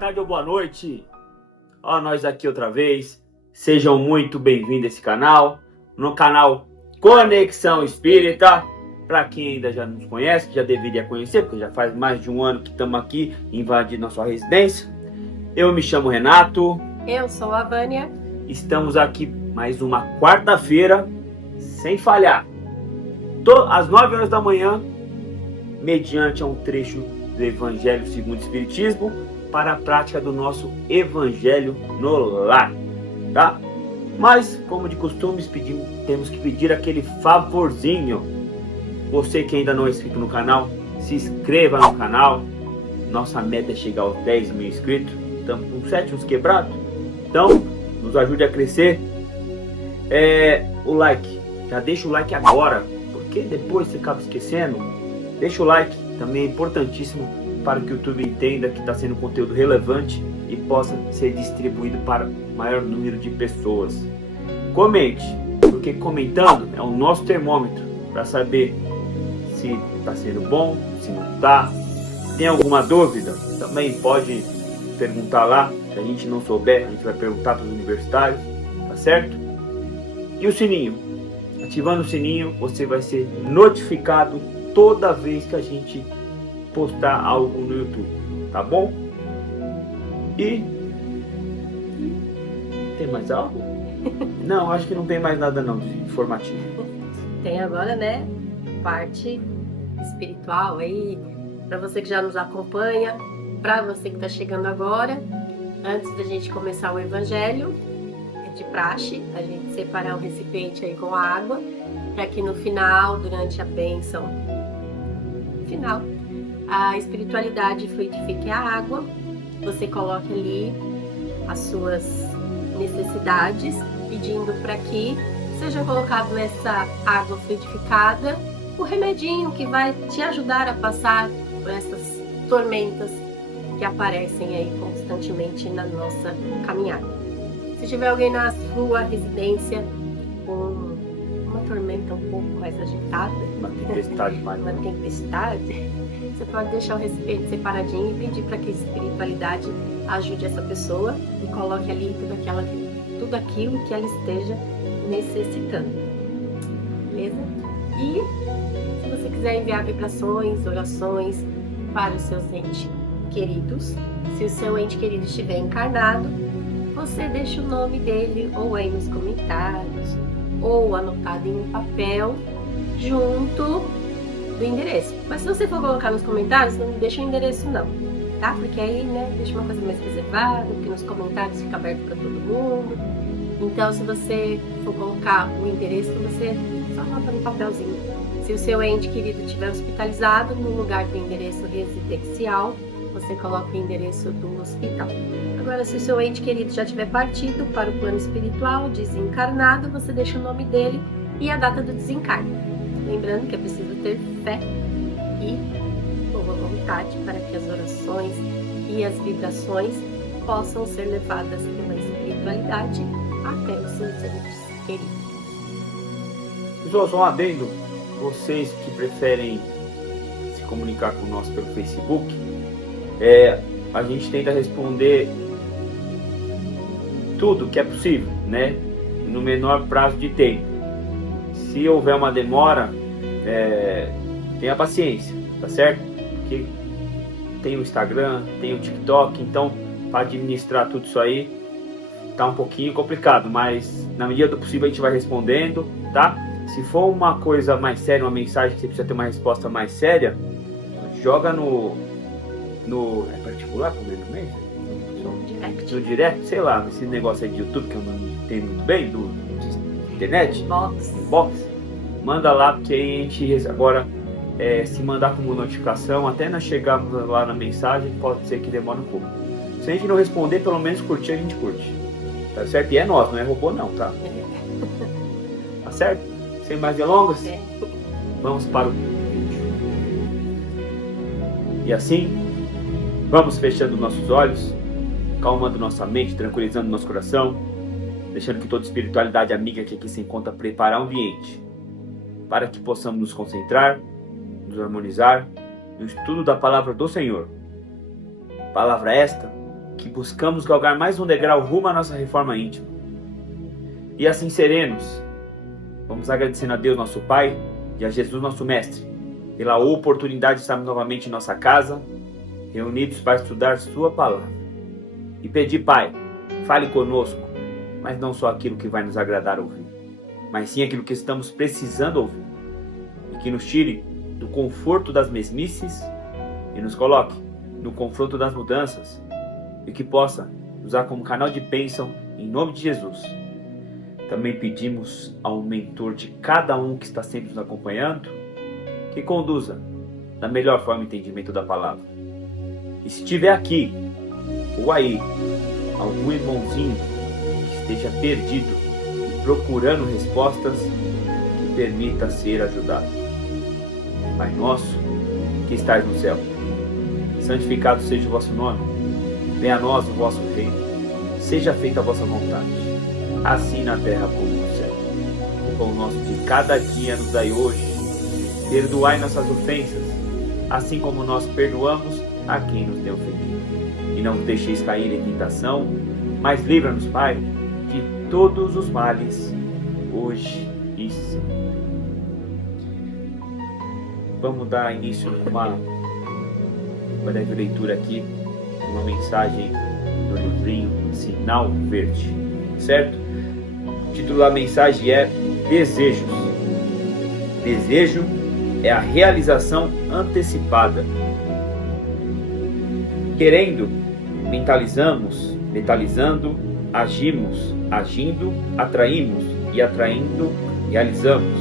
tarde ou boa noite. Ó, nós aqui outra vez. Sejam muito bem-vindos a esse canal. No canal Conexão Espírita. Para quem ainda já nos conhece, já deveria conhecer, porque já faz mais de um ano que estamos aqui invadindo a sua residência. Eu me chamo Renato. Eu sou a Vânia. Estamos aqui mais uma quarta-feira, sem falhar. Às 9 horas da manhã, mediante um trecho do Evangelho segundo o Espiritismo, para a prática do nosso Evangelho no lar, tá? Mas, como de costume, temos que pedir aquele favorzinho. Você que ainda não é inscrito no canal, se inscreva no canal. Nossa meta é chegar aos 10 mil inscritos. Estamos com 7 uns quebrados. Então, nos ajude a crescer. O like. Já deixa o like agora, porque depois você acaba esquecendo. Deixa o like, também é importantíssimo para que o YouTube entenda que está sendo conteúdo relevante e possa ser distribuído para o maior número de pessoas. Comente, porque comentando é o nosso termômetro para saber se está sendo bom, se não está. Tem alguma dúvida? Também pode perguntar lá. Se a gente não souber, a gente vai perguntar para os universitários, tá certo? E o sininho. Ativando o sininho, você vai ser notificado toda vez que a gente postar algo no YouTube, tá bom? E tem mais algo? Não, acho que não tem mais nada não de informativo. Tem agora, né, parte espiritual aí, para você que já nos acompanha, para você que está chegando agora. Antes da gente começar o Evangelho, é de praxe a gente separar um recipiente aí com água, para que no final, durante a bênção final, a espiritualidade fluidifique a água. Você coloque ali as suas necessidades, pedindo para que seja colocado nessa água fluidificada o remedinho que vai te ajudar a passar por essas tormentas que aparecem aí constantemente na nossa caminhada. Se tiver alguém na sua residência com uma tormenta um pouco mais agitada, Uma tempestade mais. uma tempestade, você pode deixar o recipiente separadinho e pedir para que a espiritualidade ajude essa pessoa e coloque ali tudo aquilo que ela esteja necessitando. Beleza? E se você quiser enviar vibrações, orações para os seus entes queridos, se o seu ente querido estiver encarnado, você deixa o nome dele ou aí nos comentários ou anotado em um papel junto do endereço. Mas se você for colocar nos comentários, não deixa o endereço não, tá? Porque aí, né, deixa uma coisa mais reservada, porque nos comentários fica aberto para todo mundo. Então, se você for colocar o endereço, você só anota no papelzinho. Se o seu ente querido estiver hospitalizado, no lugar do endereço residencial, você coloca o endereço do hospital. Agora, se o seu ente querido já tiver partido para o plano espiritual, desencarnado, você deixa o nome dele e a data do desencarne. Lembrando que é preciso ter fé e boa vontade para que as orações e as vibrações possam ser levadas pela espiritualidade até os seus entes queridos. Pessoal, só um adendo. Vocês que preferem se comunicar com nós pelo Facebook, a gente tenta responder tudo que é possível, né? No menor prazo de tempo. Se houver uma demora, tenha paciência, tá certo? Porque tem o Instagram, tem o TikTok, então para administrar tudo isso aí tá um pouquinho complicado, mas na medida do possível a gente vai respondendo, tá? Se for uma coisa mais séria, uma mensagem que você precisa ter uma resposta mais séria, joga no particular, como é no mês? No direct, sei lá, esse negócio aí de YouTube que eu não entendo muito bem, de internet, inbox, manda lá, porque aí a gente agora, se mandar como notificação, até nós chegarmos lá na mensagem, pode ser que demore um pouco. Se a gente não responder, pelo menos curtir, a gente curte, tá certo? E é nós, não é robô não, tá? Tá certo? Sem mais delongas, vamos para o vídeo. E assim, vamos fechando nossos olhos, calmando nossa mente, tranquilizando nosso coração, deixando que toda espiritualidade amiga que aqui se encontra preparar o ambiente para que possamos nos concentrar, nos harmonizar no estudo da palavra do Senhor. Palavra esta que buscamos galgar mais um degrau rumo à nossa reforma íntima. E assim serenos, vamos agradecendo a Deus nosso Pai e a Jesus nosso Mestre, pela oportunidade de estarmos novamente em nossa casa, reunidos para estudar sua palavra. E pedir, Pai, fale conosco, mas não só aquilo que vai nos agradar ouvir, mas sim aquilo que estamos precisando ouvir. E que nos tire do conforto das mesmices e nos coloque no confronto das mudanças, e que possa usar como canal de bênção em nome de Jesus. Também pedimos ao mentor de cada um que está sempre nos acompanhando, que conduza da melhor forma o entendimento da palavra. E se tiver aqui ou aí algum irmãozinho que esteja perdido e procurando respostas, que permita ser ajudado. Pai nosso, que estais no céu, santificado seja o vosso nome, venha a nós o vosso reino, seja feita a vossa vontade, assim na terra como no céu. O pão nosso de cada dia nos dai hoje, perdoai nossas ofensas, assim como nós perdoamos a quem nos tem ofendido. E não nos deixeis cair em tentação, mas livra-nos, Pai, de todos os males, hoje e sempre. Vamos dar início a uma breve leitura aqui, uma mensagem do livrinho Sinal Verde, certo? O título da mensagem é Desejos. Desejo é a realização antecipada. Querendo, mentalizamos, mentalizando, agimos, agindo, atraímos e atraindo, realizamos.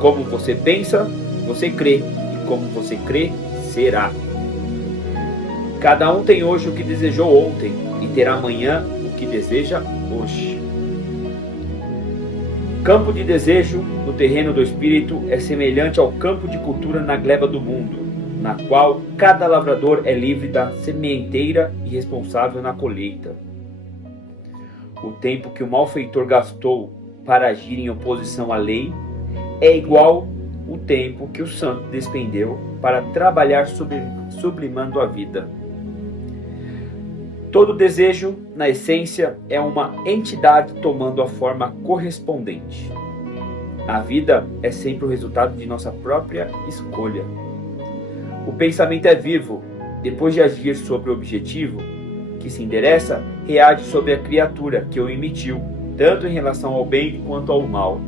Como você pensa, você crê, e como você crê, será. Cada um tem hoje o que desejou ontem e terá amanhã o que deseja hoje. Campo de desejo no terreno do espírito é semelhante ao campo de cultura na gleba do mundo, na qual cada lavrador é livre da sementeira e responsável na colheita. O tempo que o malfeitor gastou para agir em oposição à lei é igual o tempo que o santo despendeu para trabalhar sublimando a vida. Todo desejo, na essência, é uma entidade tomando a forma correspondente. A vida é sempre o resultado de nossa própria escolha. O pensamento é vivo. Depois de agir sobre o objetivo que se endereça, reage sobre a criatura que o emitiu, tanto em relação ao bem quanto ao mal.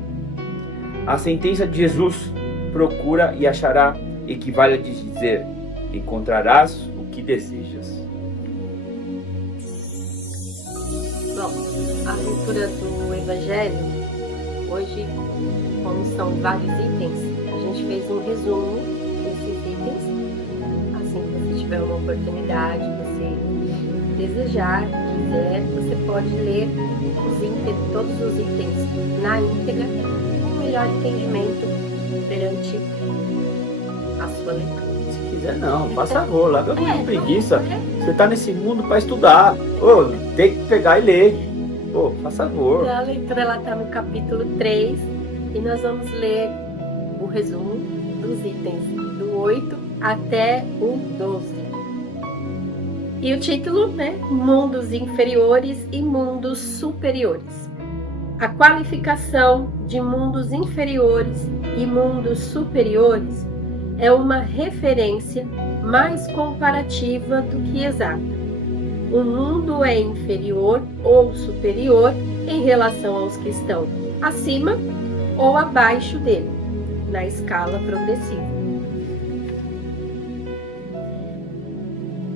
A sentença de Jesus, procura e achará, equivale a dizer, encontrarás o que desejas. Bom, a leitura do Evangelho, hoje, como são vários itens, a gente fez um resumo desses itens. Assim que você tiver uma oportunidade, você desejar, quiser, você pode ler todos os itens na íntegra, com o melhor entendimento perante a sua leitura. Se quiser não, faz favor, larga a preguiça. Você está nesse mundo para estudar. Ô, tem que pegar e ler. Pô, faz favor. A leitura está no capítulo 3 e nós vamos ler o resumo dos itens do 8 até o 12. E o título, Mundos inferiores e mundos superiores. A qualificação de mundos inferiores e mundos superiores é uma referência mais comparativa do que exata. O mundo é inferior ou superior em relação aos que estão acima ou abaixo dele, na escala progressiva.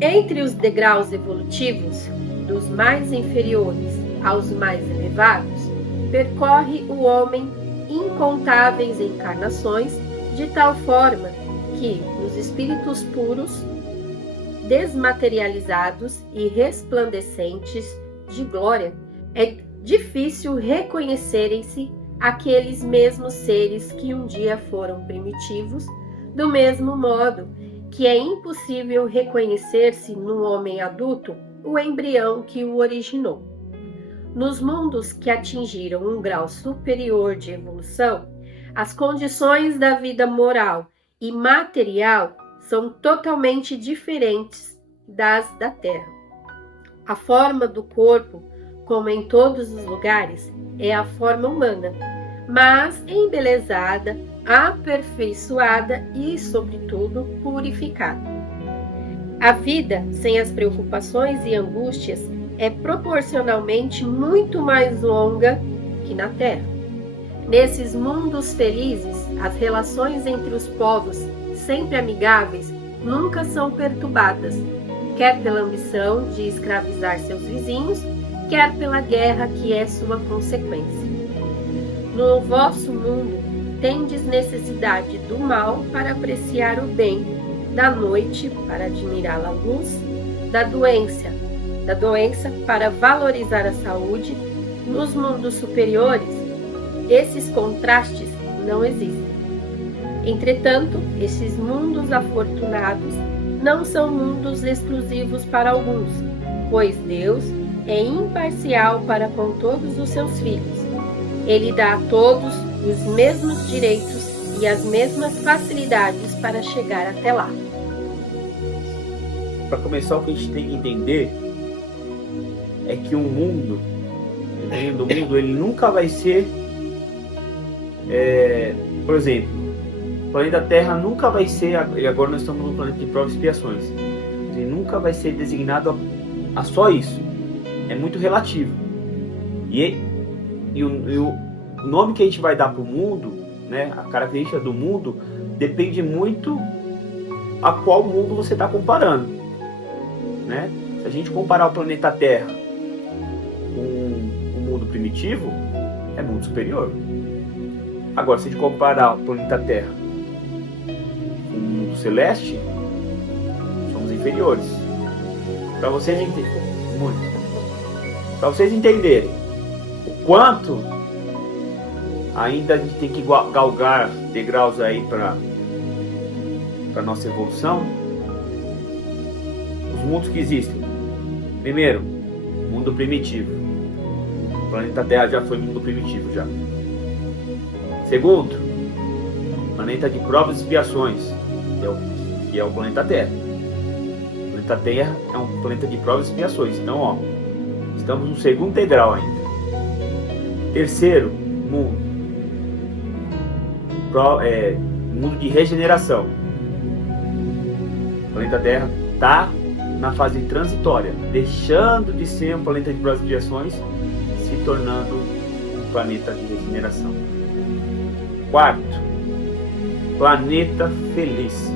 Entre os degraus evolutivos, dos mais inferiores aos mais elevados, percorre o homem incontáveis encarnações, de tal forma que, nos espíritos puros, desmaterializados e resplandecentes de glória, é difícil reconhecerem-se aqueles mesmos seres que um dia foram primitivos, do mesmo modo que é impossível reconhecer-se no homem adulto o embrião que o originou. Nos mundos que atingiram um grau superior de evolução, as condições da vida moral e material são totalmente diferentes das da Terra. A forma do corpo, como em todos os lugares, é a forma humana, mas embelezada, aperfeiçoada e, sobretudo, purificada. A vida, sem as preocupações e angústias, é proporcionalmente muito mais longa que na Terra. Nesses mundos felizes, as relações entre os povos, sempre amigáveis, nunca são perturbadas, quer pela ambição de escravizar seus vizinhos, quer pela guerra que é sua consequência. No vosso mundo, tendes necessidade do mal para apreciar o bem, da noite para admirar a luz, da doença para valorizar a saúde. Nos mundos superiores, esses contrastes não existem. Entretanto, esses mundos afortunados não são mundos exclusivos para alguns, pois Deus é imparcial para com todos os seus filhos. Ele dá a todos os mesmos direitos e as mesmas facilidades para chegar até lá. Para começar, o que a gente tem que entender é que o mundo, ele nunca vai ser, por exemplo, o planeta Terra nunca vai ser, e agora nós estamos no planeta de provas e expiações, ele nunca vai ser designado a só isso. É muito relativo. E o nome que a gente vai dar para o mundo, né, a característica do mundo, depende muito a qual mundo você está comparando. Né? Se a gente comparar o planeta Terra com o mundo primitivo, é mundo superior. Agora, se a gente comparar o planeta Terra com o mundo celeste, somos inferiores. Para vocês entenderem o quanto ainda a gente tem que galgar degraus aí para nossa evolução. Os mundos que existem: primeiro, mundo primitivo. O planeta Terra já foi mundo primitivo já. Segundo, planeta de provas e expiações, que é o planeta Terra. O planeta Terra é um planeta de provas e expiações. Então, estamos no segundo degrau ainda. Terceiro mundo, mundo de regeneração. O planeta Terra está na fase transitória, deixando de ser um planeta de provas e expiações, se tornando um planeta de regeneração. Quarto, planeta feliz.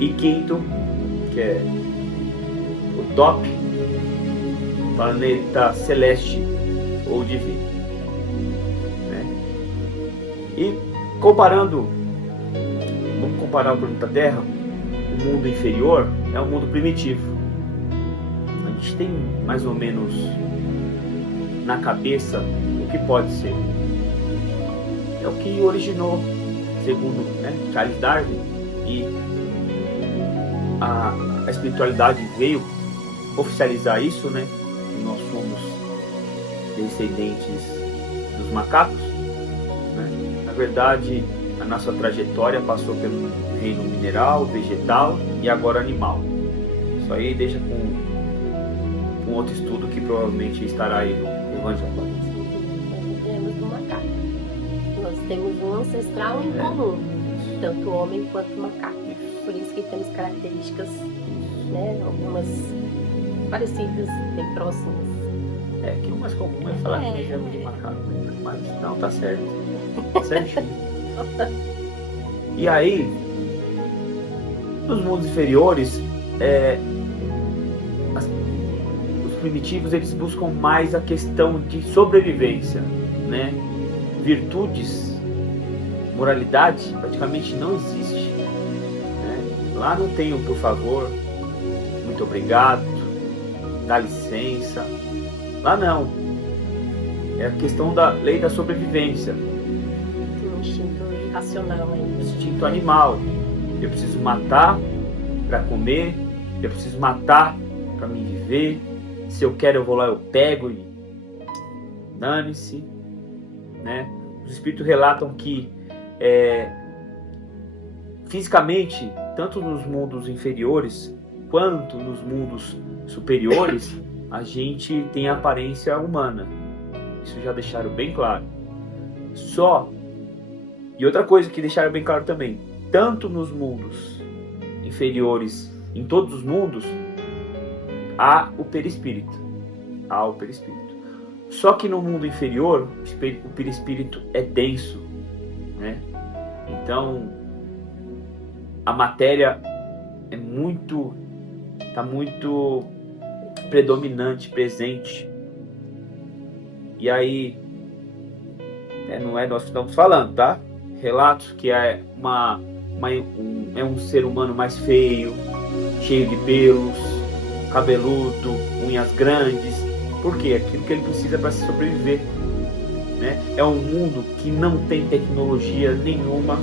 E quinto, que é o top, planeta celeste ou divino. Né? E vamos comparar o planeta Terra, o mundo inferior é o mundo primitivo. A gente tem mais ou menos na cabeça o que pode ser. É o que originou, segundo Charles Darwin, e a espiritualidade veio oficializar isso, né? Que nós somos descendentes dos macacos, né? Na verdade, a nossa trajetória passou pelo reino mineral, vegetal e agora animal. Isso aí deixa com outro estudo que provavelmente estará aí no Evangelho. Nós viemos do macaco. Nós temos um ancestral em comum, tanto homem quanto macaco. Por isso que temos características, né, algumas parecidas, bem próximas. Que o mais comum é falar que viemos de macaco, né? Mas não, tá certo. Tá certinho. E aí, nos mundos inferiores, os primitivos, eles buscam mais a questão de sobrevivência, né? Virtudes, moralidade praticamente não existe, né? Lá não tem o por favor, muito obrigado, dá licença. Lá não. É a questão da lei da sobrevivência. Um instinto irracional ainda. Instinto animal. Eu preciso matar para comer, eu preciso matar para me viver. Se eu quero, eu vou lá, eu pego e dane-se, né? Os espíritos relatam que fisicamente, tanto nos mundos inferiores quanto nos mundos superiores, a gente tem a aparência humana. Isso já deixaram bem claro. E outra coisa que deixaram bem claro também, tanto nos mundos inferiores, em todos os mundos, há o perispírito. Só que no mundo inferior, o perispírito é denso, né? Então, a matéria está muito predominante, presente. E aí, não é nós que estamos falando, tá? Relatos que é um ser humano mais feio, cheio de pelos, cabeludo, unhas grandes. Por quê? Aquilo que ele precisa para sobreviver, né? É um mundo que não tem tecnologia nenhuma,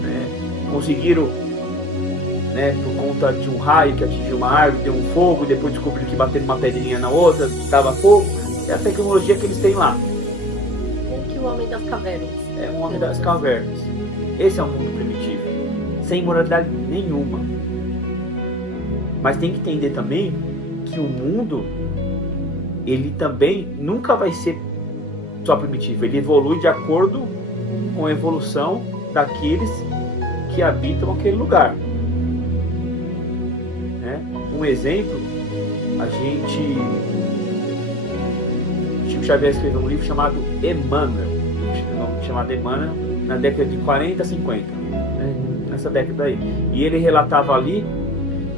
né? Conseguiram, né, por conta de um raio que atingiu uma árvore, deu um fogo, depois descobriram que bater uma pedrinha na outra dava fogo. É a tecnologia que eles têm lá. É que o homem das cavernas. É um homem das cavernas. Esse é um mundo primitivo, sem moralidade nenhuma. Mas tem que entender também que o mundo, ele também nunca vai ser só primitivo. Ele evolui de acordo com a evolução daqueles que habitam aquele lugar. Né? Um exemplo, Chico Xavier escreveu um livro chamado Emmanuel, na década de 40, 50, né? Nessa década aí. E ele relatava ali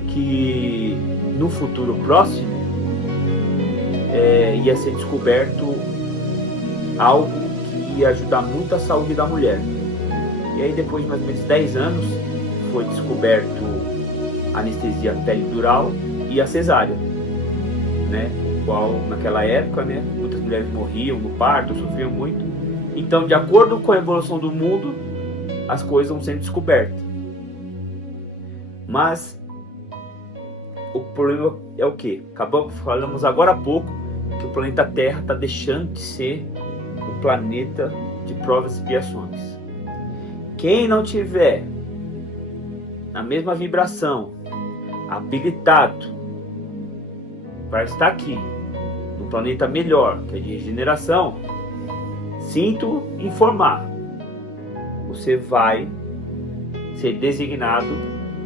que no futuro próximo ia ser descoberto algo que ia ajudar muito a saúde da mulher. E aí depois de mais ou menos 10 anos foi descoberto a anestesia peridural e a cesárea, né? Qual naquela época, né, muitas mulheres morriam no parto, sofriam muito. Então, de acordo com a evolução do mundo, as coisas vão sendo descobertas. Mas o problema é o quê? Falamos agora há pouco que o planeta Terra está deixando de ser um planeta de provas e expiações. Quem não tiver na mesma vibração, habilitado para estar aqui, num planeta melhor, que é de regeneração, sinto informar, você vai ser designado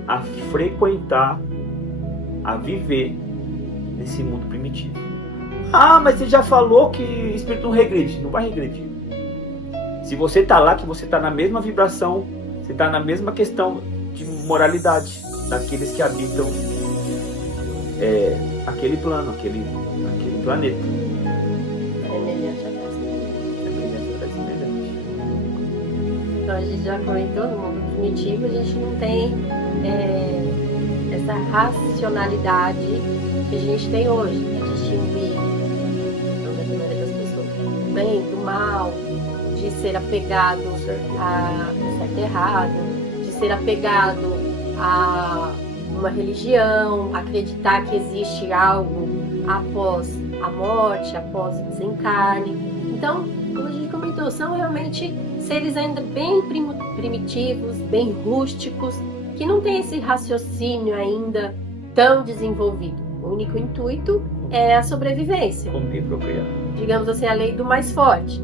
a frequentar, a viver nesse mundo primitivo. Ah, mas você já falou que espírito não regride. Não vai regredir. Se você está lá, que você está na mesma vibração, você está na mesma questão de moralidade daqueles que habitam aquele plano, aquele planeta. Então a gente já comentou, no mundo primitivo a gente não tem essa racionalidade que a gente tem hoje, de distinguir da maioria das pessoas, do bem, do mal, de ser apegado ao certo e errado, de ser apegado a uma religião, acreditar que existe algo após a morte, após o desencarne. Então, como a gente comentou, são realmente seres ainda bem primitivos, bem rústicos, que não tem esse raciocínio ainda tão desenvolvido. O único intuito é a sobrevivência. Digamos assim, a lei do mais forte.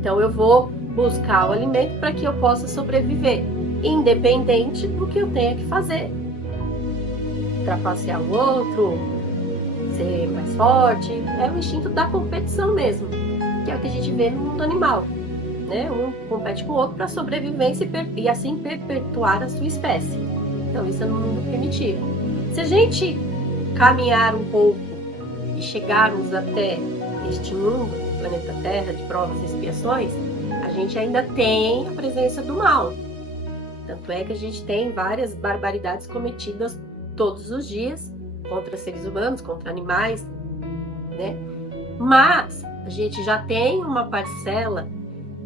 Então eu vou buscar o alimento para que eu possa sobreviver, independente do que eu tenha que fazer. Trapacear o outro, ser mais forte, é o instinto da competição mesmo, que é o que a gente vê no mundo animal. Né? Um compete com o outro para sobrevivência e assim perpetuar a sua espécie. Então isso é no mundo primitivo. Se a gente caminhar um pouco e chegarmos até este mundo, planeta Terra, de provas e expiações, a gente ainda tem a presença do mal. Tanto é que a gente tem várias barbaridades cometidas todos os dias contra seres humanos, contra animais, né? Mas a gente já tem uma parcela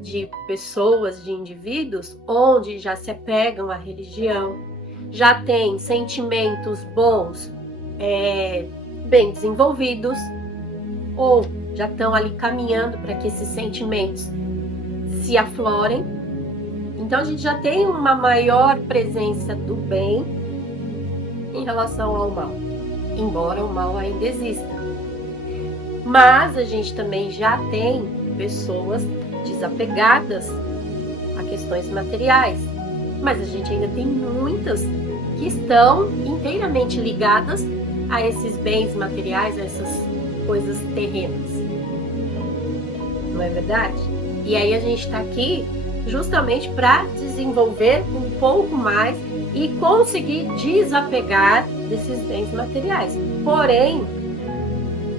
de pessoas, de indivíduos, onde já se apegam à religião, já tem sentimentos bons, bem desenvolvidos, ou já estão ali caminhando para que esses sentimentos se aflorem, Então a gente já tem uma maior presença do bem em relação ao mal, embora o mal ainda exista. Mas a gente também já tem pessoas desapegadas a questões materiais, mas a gente ainda tem muitas que estão inteiramente ligadas a esses bens materiais, a essas coisas terrenas. Não é verdade? E aí a gente está aqui justamente para desenvolver um pouco mais e conseguir desapegar desses bens materiais. Porém,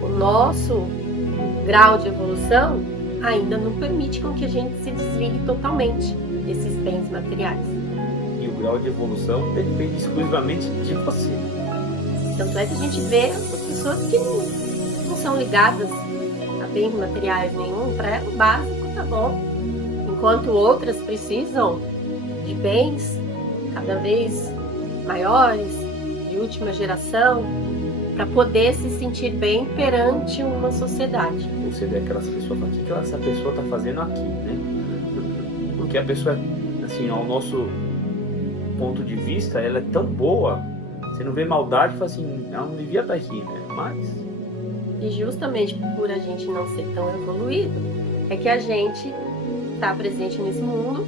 o nosso grau de evolução ainda não permite com que a gente se desligue totalmente desses bens materiais. E o grau de evolução depende exclusivamente de você. Tanto é que a gente vê as pessoas que não são ligadas a bens materiais nenhum, para ela o básico tá bom. Enquanto outras precisam de bens cada vez maiores, de última geração, para poder se sentir bem perante uma sociedade. Você vê aquelas pessoas, o que essa pessoa está fazendo aqui, né? Porque a pessoa, assim, ao nosso ponto de vista, ela é tão boa, você não vê maldade e fala assim, ela não devia estar aqui, né? Mas... E justamente por a gente não ser tão evoluído, é que a gente está presente nesse mundo,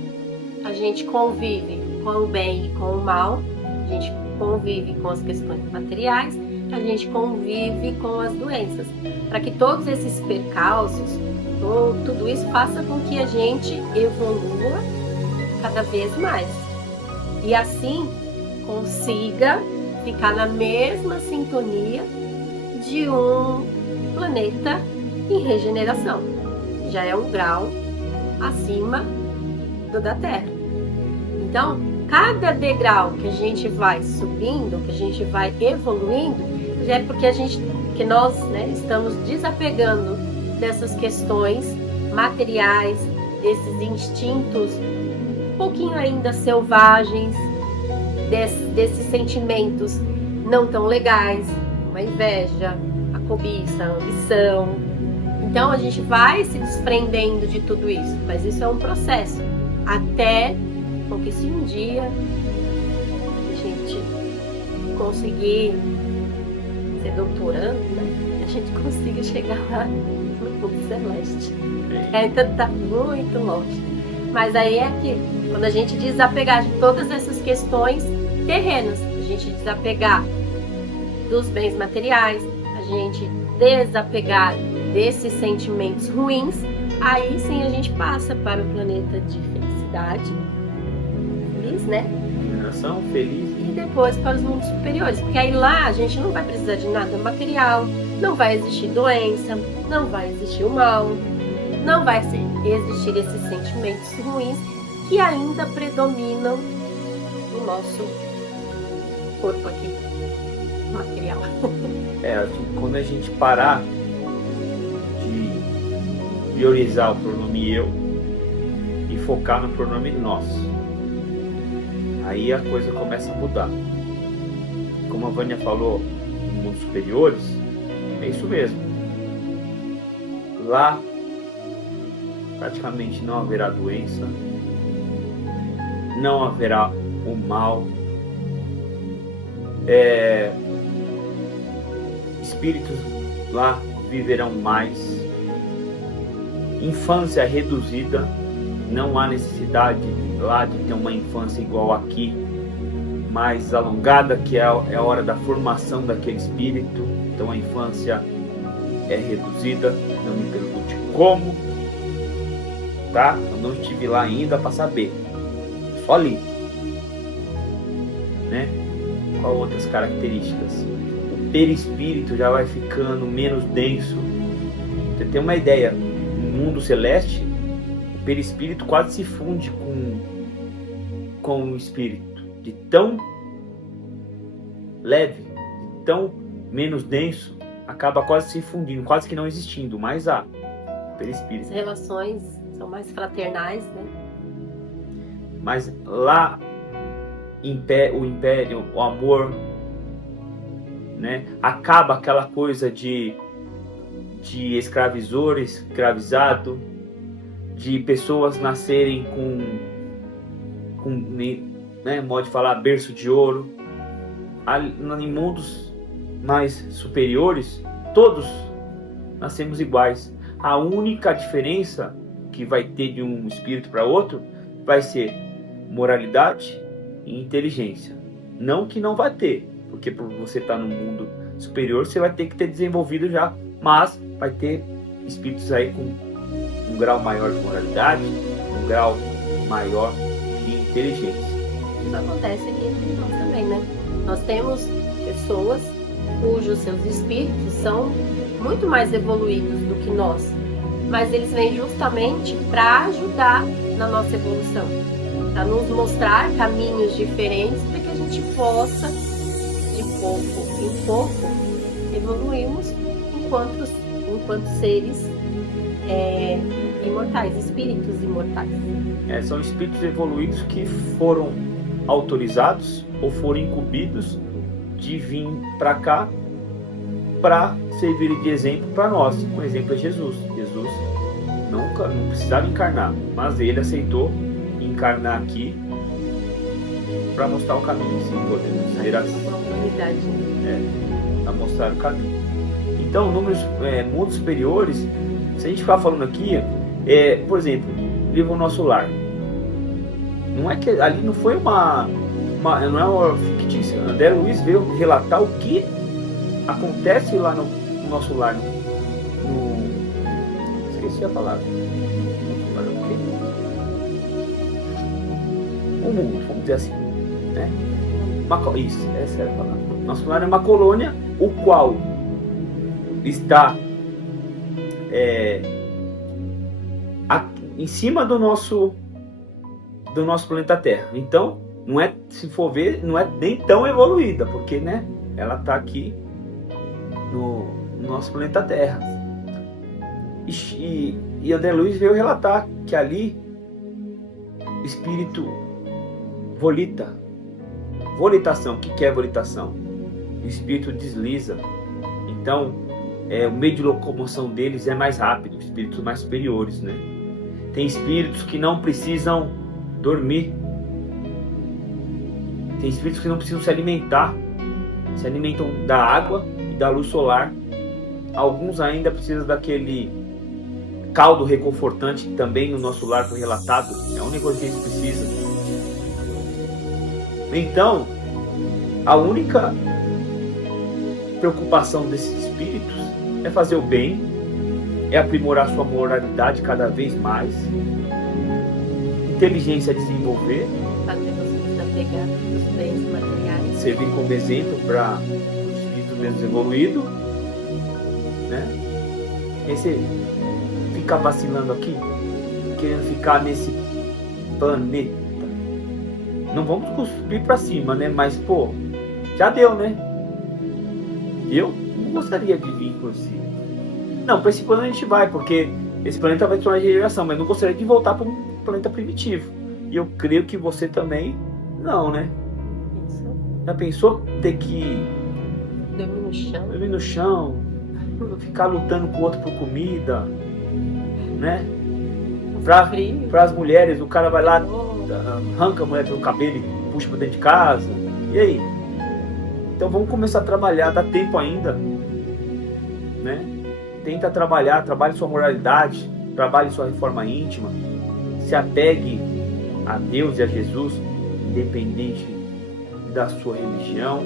a gente convive com o bem e com o mal, a gente convive com as questões materiais, a gente convive com as doenças, para que todos esses percalços, tudo isso faça com que a gente evolua cada vez mais e assim consiga ficar na mesma sintonia de um planeta em regeneração. Já é um grau acima do da Terra. Então, cada degrau que a gente vai subindo, que a gente vai evoluindo, já é porque que nós, né, estamos desapegando dessas questões materiais, desses instintos um pouquinho ainda selvagens, desses sentimentos não tão legais, como a inveja, a cobiça, a ambição. Então a gente vai se desprendendo de tudo isso, mas isso é um processo, até que se um dia a gente conseguir ser doutorando, né, a gente consiga chegar lá no mundo celeste. Então tá muito longe. Mas aí é que quando a gente desapegar de todas essas questões terrenas, a gente desapegar dos bens materiais, a gente desapegar desses sentimentos ruins, aí sim a gente passa para o planeta de felicidade, feliz, né? Geração feliz. E depois para os mundos superiores, porque aí lá a gente não vai precisar de nada material, não vai existir doença, não vai existir o mal, não vai existir esses sentimentos ruins que ainda predominam no nosso corpo aqui, material. Quando a gente parar de priorizar o pronome eu e focar no pronome nós, aí a coisa começa a mudar. Como a Vânia falou, em mundos superiores, é isso mesmo. Lá praticamente não haverá doença, não haverá o mal, espíritos lá viverão mais, infância reduzida, não há necessidade lá de ter uma infância igual aqui, mais alongada, que é a hora da formação daquele espírito. Então a infância é reduzida, não me pergunte como, tá? Eu não estive lá ainda para saber, só li, né? Qual outras características? O perispírito já vai ficando menos denso. Você tem uma ideia, no mundo celeste o perispírito quase se funde com o espírito, de tão leve, de tão menos denso, acaba quase se fundindo, quase que não existindo, mas há perispírito. As relações são mais fraternais, né? Mas lá o império, o amor, né? Acaba aquela coisa de escravizador, escravizado, de pessoas nascerem com, né, modo de falar, berço de ouro. Em mundos mais superiores, todos nascemos iguais. A única diferença que vai ter de um espírito para outro vai ser moralidade e inteligência. Não que não vai ter, porque por você estar no mundo superior, você vai ter que ter desenvolvido já, mas vai ter espíritos aí com um grau maior de moralidade, um grau maior de inteligência. Isso acontece aqui entre nós também, né? Nós temos pessoas cujos seus espíritos são muito mais evoluídos do que nós, mas eles vêm justamente para ajudar na nossa evolução, para nos mostrar caminhos diferentes para que a gente possa, de pouco em pouco, evoluirmos enquanto seres imortais, espíritos imortais. São espíritos evoluídos que foram autorizados ou foram incumbidos de vir para cá para servir de exemplo para nós. Um exemplo é Jesus. Jesus não precisava encarnar, mas ele aceitou encarnar aqui para mostrar o caminho, sim, podemos dizer assim. Para mostrar o caminho. Então, mundos superiores, se a gente ficar falando aqui, por exemplo, livro Nosso Lar. Não é que ali não foi não é uma fictícia. André Luiz veio relatar o que acontece lá no nosso lar. Esqueci a palavra. O mundo, vamos dizer assim, né? Isso, essa é a palavra. Nosso lar é uma colônia, o qual está em cima do nosso planeta Terra. Então, não é, se for ver, não é nem tão evoluída, porque, né, ela está aqui no nosso planeta Terra. E André Luiz veio relatar que ali o espírito volitação. O que é volitação? O espírito desliza. Então, o meio de locomoção deles é mais rápido, espíritos mais superiores, né? Tem espíritos que não precisam dormir. Tem espíritos que não precisam se alimentar. Se alimentam da água e da luz solar. Alguns ainda precisam daquele caldo reconfortante que também no nosso lar foi relatado. É a única coisa que eles precisam. Então, a única preocupação desses espíritos é fazer o bem, é aprimorar sua moralidade cada vez mais, inteligência a desenvolver, fazer você desapegar dos bens materiais, servir como exemplo para os espíritos menos evoluídos, né? E você ficar vacilando aqui, querendo ficar nesse planeta. Não vamos cuspir para cima, né? Mas, pô, já deu, né? Eu não gostaria de vir por si. Não, para esse planeta a gente vai, porque esse planeta vai ter uma regeneração, mas não gostaria de voltar para um planeta primitivo. E eu creio que você também não, né? Isso. Já pensou ter que dormir no chão, ficar lutando com o outro por comida, né? Para as mulheres, o cara vai lá, arranca a mulher pelo cabelo e puxa para dentro de casa. E aí? Então vamos começar a trabalhar, dá tempo ainda, né? Tenta trabalhe sua moralidade, trabalhe sua reforma íntima, se apegue a Deus e a Jesus, independente da sua religião.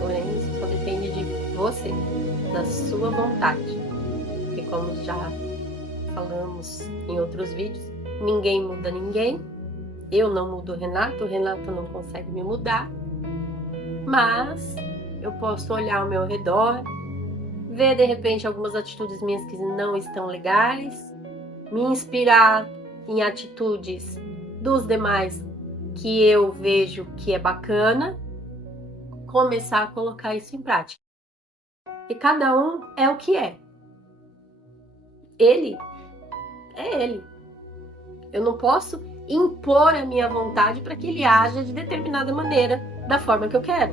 Porém, isso só depende de você, da sua vontade. Porque como já falamos em outros vídeos, ninguém muda ninguém. Eu não mudo o Renato não consegue me mudar. Mas eu posso olhar ao meu redor, ver de repente algumas atitudes minhas que não estão legais, me inspirar em atitudes dos demais que eu vejo que é bacana, começar a colocar isso em prática. E cada um é o que é. Ele é ele. Eu não posso impor a minha vontade para que ele haja de determinada maneira, da forma que eu quero.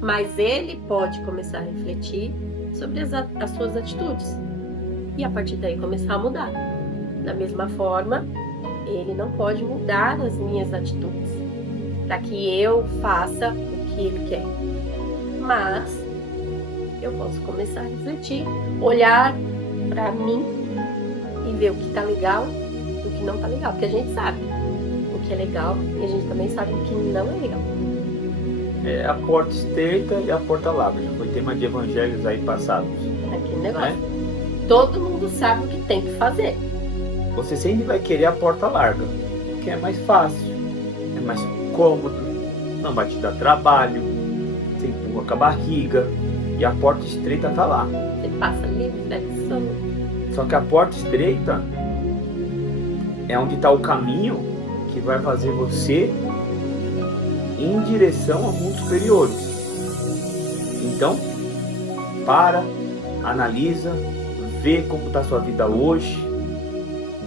Mas ele pode começar a refletir sobre as suas atitudes. E a partir daí começar a mudar. Da mesma forma, ele não pode mudar as minhas atitudes para que eu faça o que ele quer. Mas eu posso começar a refletir, olhar para mim e ver o que tá legal e o que não tá legal, porque a gente sabe o que é legal e a gente também sabe o que não é legal. É a porta estreita e a porta larga. Já foi tema de evangelhos aí passados. Aquele negócio. Todo mundo sabe o que tem que fazer. Você sempre vai querer a porta larga, que é mais fácil, é mais cômodo, não vai te dar trabalho, você empurra com a barriga e a porta estreita tá lá. Você passa livre, deve solto. Só que a porta estreita é onde está o caminho que vai fazer você em direção a mundos superiores. Então, analisa, vê como está a sua vida hoje,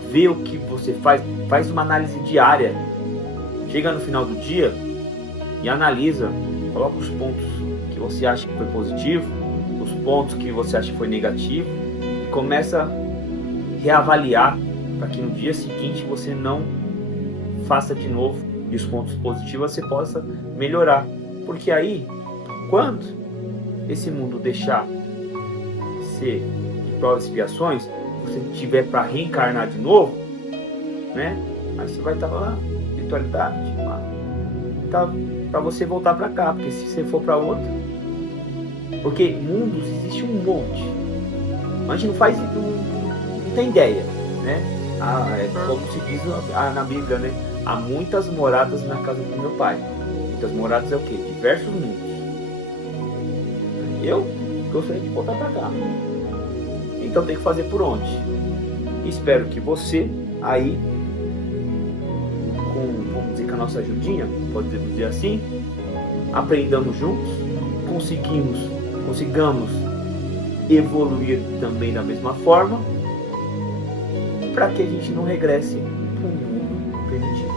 vê o que você faz uma análise diária. Chega no final do dia e analisa, coloca os pontos que você acha que foi positivo, os pontos que você acha que foi negativo e começa a reavaliar para que no dia seguinte você não faça de novo e os pontos positivos você possa melhorar. Porque aí, quando esse mundo deixar ser de provas e expiações, você tiver para reencarnar de novo, né? Aí você vai estar lá, espiritualidade, tá, para você voltar para cá, porque se você for para outro, porque mundos existe um monte, a gente não tem ideia, né? Como se diz na Bíblia, né? Há muitas moradas na casa do meu pai. Muitas moradas é o quê? Diversos mundos. Eu gostaria de voltar para cá. Então tem que fazer por onde? Espero que você aí, vamos dizer, com a nossa ajudinha, podemos dizer assim, aprendamos juntos, consigamos evoluir também da mesma forma, para que a gente não regresse para um mundo primitivo.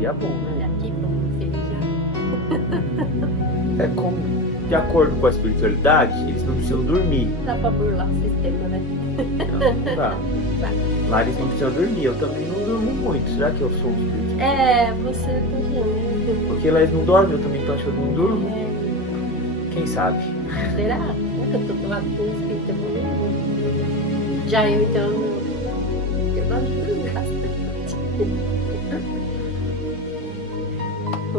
E é bom, né? Aqui, vamos feliz. É como, de acordo com a espiritualidade, eles não precisam dormir. Dá pra burlar o sistema, né? Não dá. Lá eles não precisam dormir, eu também não durmo muito. Será que eu sou um espírito? Você tá vendo. Porque lá eles não dormem, eu também tô achando que eu não durmo. Quem sabe? Será? Será que eu tô do lado do espírito evoluído? Já eu, então, eu gosto de dormir bastante.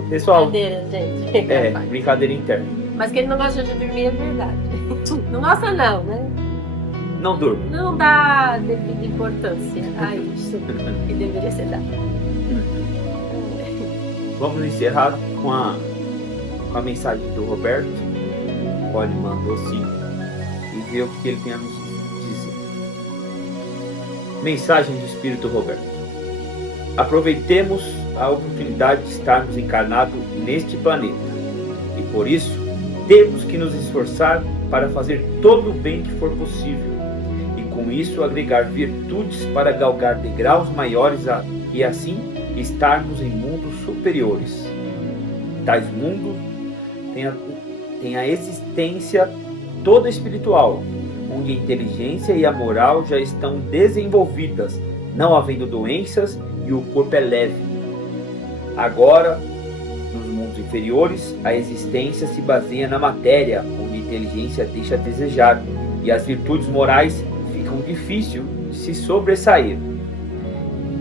Pessoal, brincadeira, gente. Brincadeira interna. Mas que ele não gosta de dormir é verdade. Não gosta não, né? Não durmo. Não dá devida importância a isso que deveria ser dado. Vamos encerrar com a mensagem do Roberto. Pode mandou sim e ver o que ele tem a nos dizer. Mensagem do Espírito Roberto. Aproveitemos a oportunidade de estarmos encarnados neste planeta e por isso temos que nos esforçar para fazer todo o bem que for possível e com isso agregar virtudes para galgar degraus maiores e assim estarmos em mundos superiores. Tais mundos têm a existência toda espiritual, onde a inteligência e a moral já estão desenvolvidas, não havendo doenças e o corpo é leve. Agora, nos mundos inferiores, a existência se baseia na matéria, onde a inteligência deixa a desejar e as virtudes morais ficam difíceis de se sobressair.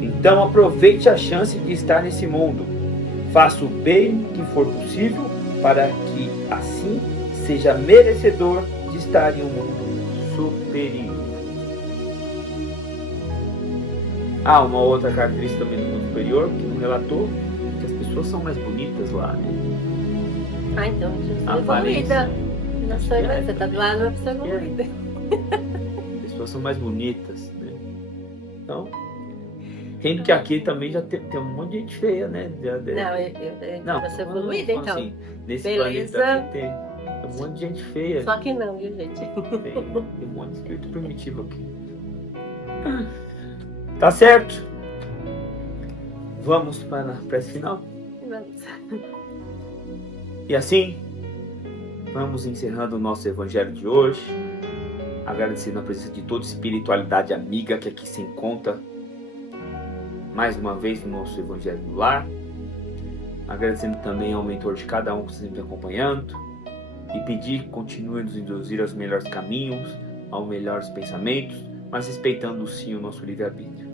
Então aproveite a chance de estar nesse mundo. Faça o bem que for possível para que assim seja merecedor de estar em um mundo superior. Há uma outra característica também do mundo superior que não relatou, que as pessoas são mais bonitas lá, né? Então a gente é evoluída. Você tá do lado da pessoa evoluída. As pessoas são mais bonitas, né? Então, tendo que aqui também já tem um monte de gente feia, né? Não, você é evoluída, então. Assim, nesse beleza. Planeta aqui tem um monte de gente feia. Só que não, viu, gente? Tem um monte de espírito primitivo aqui. Tá certo? Vamos para a prece final? Vamos. E assim, vamos encerrando o nosso evangelho de hoje. agradecendo a presença de toda espiritualidade amiga que aqui se encontra mais uma vez no nosso Evangelho no Lar, agradecendo também ao mentor de cada um que está sempre acompanhando, e pedir que continue a nos induzir aos melhores caminhos, aos melhores pensamentos, mas respeitando sim o nosso livre-arbítrio.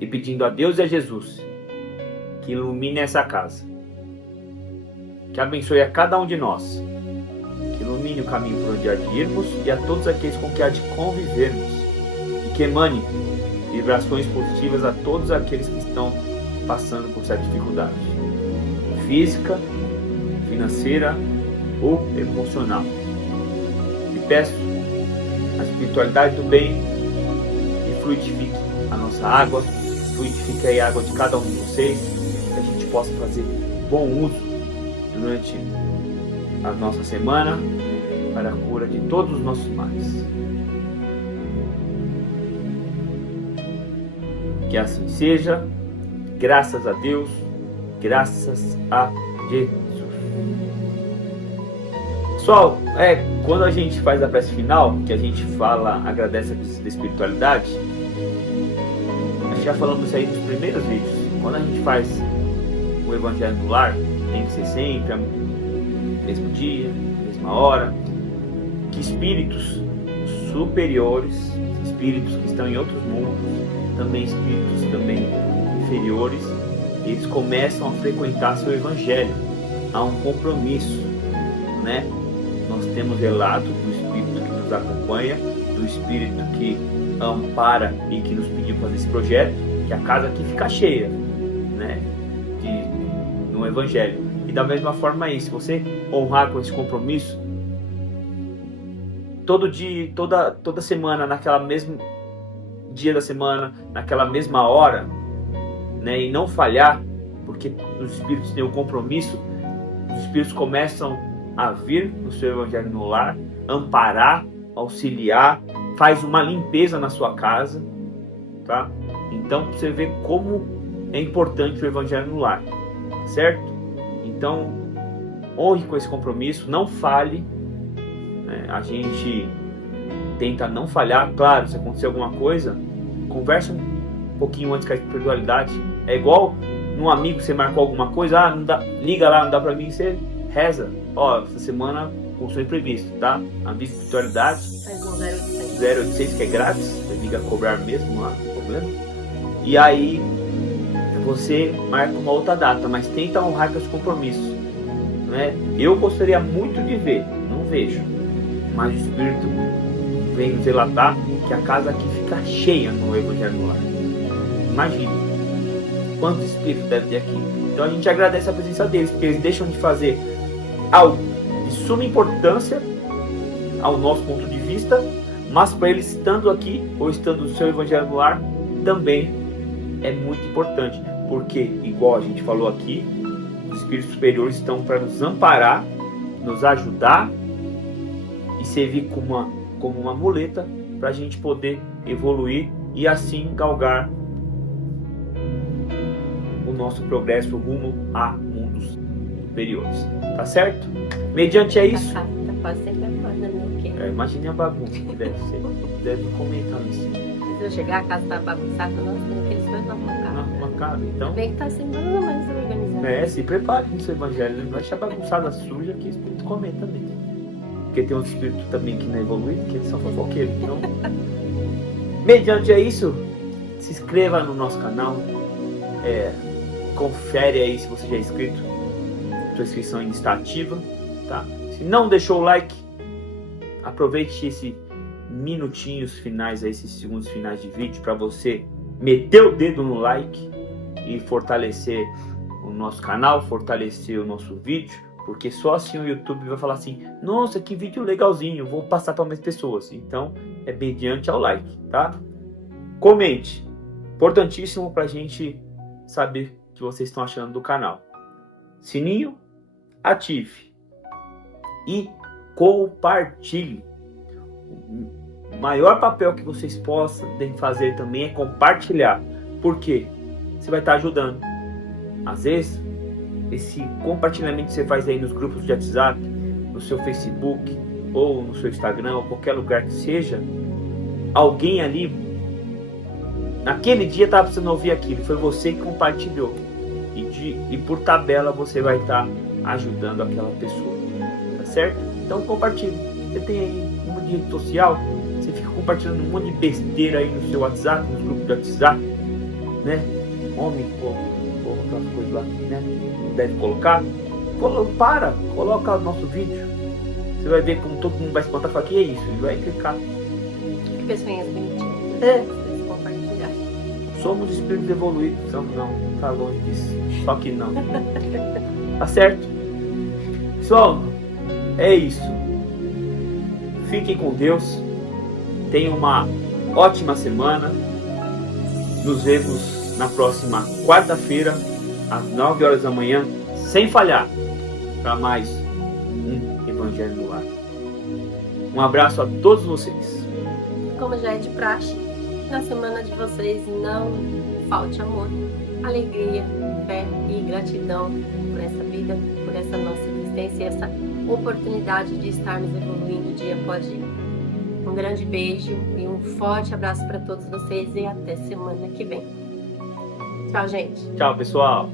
E pedindo a Deus e a Jesus que ilumine essa casa, que abençoe a cada um de nós, que ilumine o caminho por onde há de irmos e a todos aqueles com que há de convivermos, e que emane vibrações positivas a todos aqueles que estão passando por certa dificuldade física, financeira ou emocional. E peço a espiritualidade do bem e fluidifique a nossa água, fluidifique aí a água de cada um de vocês, que a gente possa fazer bom uso durante a nossa semana para a cura de todos os nossos males. Que assim seja, graças a Deus, graças a Jesus. Pessoal, quando a gente faz a prece final, que a gente fala, agradece a presença da espiritualidade, nós já falamos isso aí nos primeiros vídeos. Quando a gente faz o Evangelho no Lar, que tem que ser sempre no mesmo dia, mesma hora, que espíritos superiores, espíritos que estão em outros mundos, também espíritos também inferiores, eles começam a frequentar seu Evangelho. Há um compromisso, né? Nós temos relato do Espírito que nos acompanha, do Espírito que ampara e que nos pediu fazer esse projeto, que a casa aqui fica cheia, né? No Evangelho. E da mesma forma aí, se você honrar com esse compromisso, todo dia, toda semana, naquela mesma dia da semana, naquela mesma hora, né? E não falhar, porque os Espíritos têm o compromisso, os Espíritos começam a vir no seu Evangelho no Lar, amparar, auxiliar, faz uma limpeza na sua casa, tá? Então você vê como é importante o Evangelho no Lar, certo? Então honre com esse compromisso, não falhe, né? A gente tenta não falhar, claro, se acontecer alguma coisa, conversa um pouquinho antes com a espiritualidade. É igual num amigo, você marcou alguma coisa, não dá, liga lá, não dá pra mim, você reza. Essa semana aconteceu imprevisto, tá? Avisa a espiritualidade. Faz um 0800. 0800, que é grátis. Você liga a cobrar mesmo lá, não tem problema. E aí você marca uma outra data, mas tenta honrar com esse compromisso, né? Eu gostaria muito de ver, não vejo, mas o Espírito vem nos relatar que a casa aqui fica cheia no Evangelho no Lar. Imagina quantos espíritos deve ter aqui. Então a gente agradece a presença deles, porque eles deixam de fazer algo de suma importância ao nosso ponto de vista, mas para eles estando aqui ou estando no seu Evangelho no Lar também é muito importante, porque igual a gente falou aqui, os espíritos superiores estão para nos amparar, nos ajudar e servir como uma muleta para a gente poder evoluir e assim galgar o nosso progresso rumo a mundos superiores, tá certo? Mediante é isso. Tá quase sempre acorda, né? Imagine a bagunça que deve ser. Deve comentar isso. Se eu chegar, a casa tá bagunçada, nossa, aqueles dois não arrumaram. Não arruma casa, então. Bem que tá assim, mais ou menos organizado. Se prepare no seu Evangelho, não vai deixar bagunçada suja que o Espírito comenta também. Porque tem outros espíritos também que não evoluem, que eles são fofoqueiros. Então, mediante é isso, se inscreva no nosso canal. Confere aí se você já é inscrito. Sua inscrição ainda está ativa, tá? Se não deixou o like, aproveite esses minutinhos finais, esses segundos finais de vídeo para você meter o dedo no like e fortalecer o nosso canal, fortalecer o nosso vídeo, porque só assim o YouTube vai falar assim: nossa, que vídeo legalzinho, vou passar para mais pessoas. Então é mediante ao like, tá? Comente, importantíssimo para a gente saber o que vocês estão achando do canal. Sininho, ative e compartilhe. O maior papel que vocês podem fazer também é compartilhar. Por quê? Você vai estar ajudando. Às vezes, esse compartilhamento que você faz aí nos grupos de WhatsApp, no seu Facebook, ou no seu Instagram, ou qualquer lugar que seja, alguém ali, naquele dia estava precisando ouvir aquilo, foi você que compartilhou. E por tabela você vai estar ajudando aquela pessoa, tá certo? Então compartilhe. Você tem aí um monte de rede social, você fica compartilhando um monte de besteira aí no seu WhatsApp, nos grupos de WhatsApp, né? Homem, aquelas coisas lá, né? Não deve colocar. Coloca o nosso vídeo. Você vai ver como todo mundo vai espantar e falar, que é isso? E vai clicar. Que pessoinhas bonitinhas. Vocês compartilhar. Somos espíritos evoluídos, não, tá longe disso. Só que não. Tá certo? Pessoal, é isso. Fiquem com Deus. Tenham uma ótima semana. Nos vemos na próxima quarta-feira, às 9 horas da manhã, sem falhar, para mais um Evangelho no Lar. Um abraço a todos vocês. Como já é de praxe, na semana de vocês não falte amor, alegria, fé e gratidão por essa vida, por essa nossa existência e essa oportunidade de estarmos evoluindo dia após dia. Um grande beijo e um forte abraço para todos vocês e até semana que vem. Tchau, gente. Tchau, pessoal.